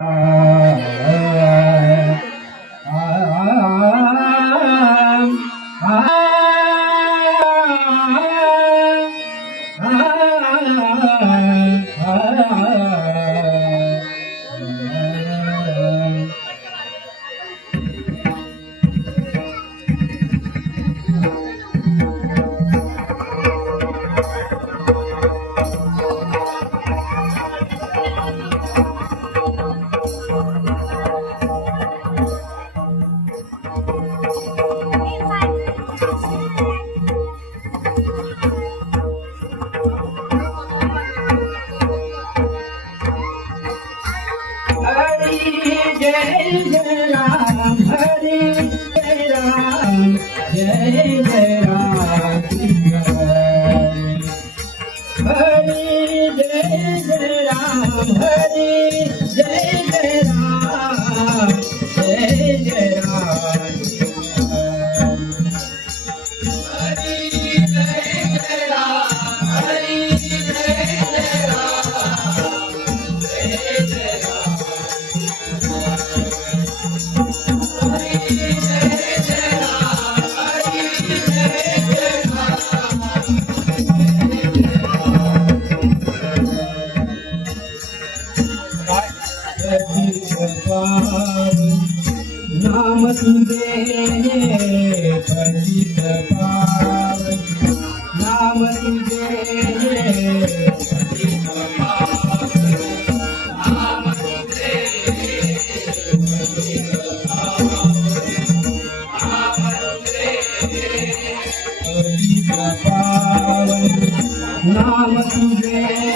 Uh... नाम तुझे पंडित नाम तुझे पंडित नाम तुझे पंडित नाम तुझे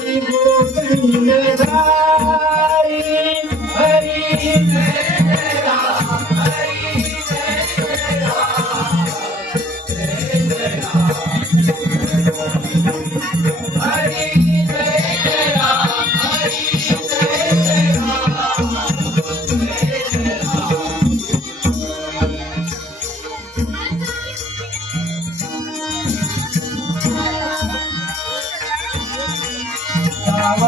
Thank you.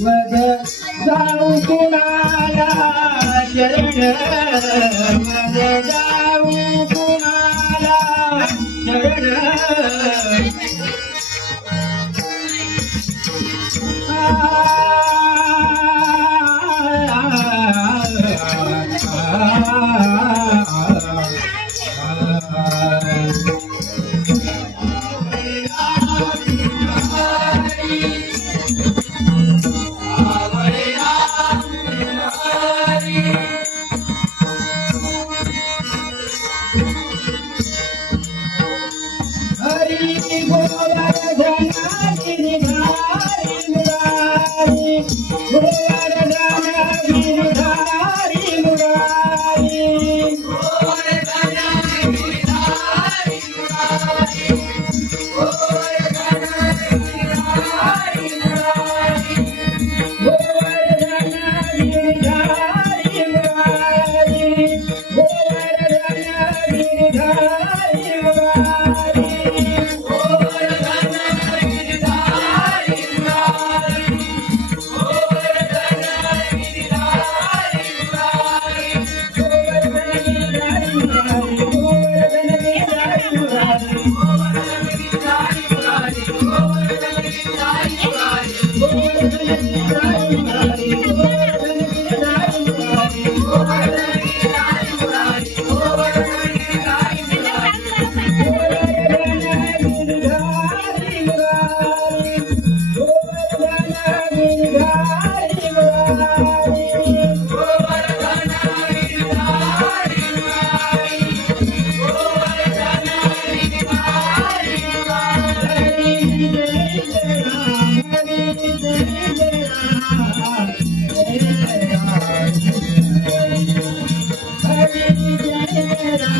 मग जाऊ कुणाला शरण मग जाऊ कुणाला शरण Oh, Canada.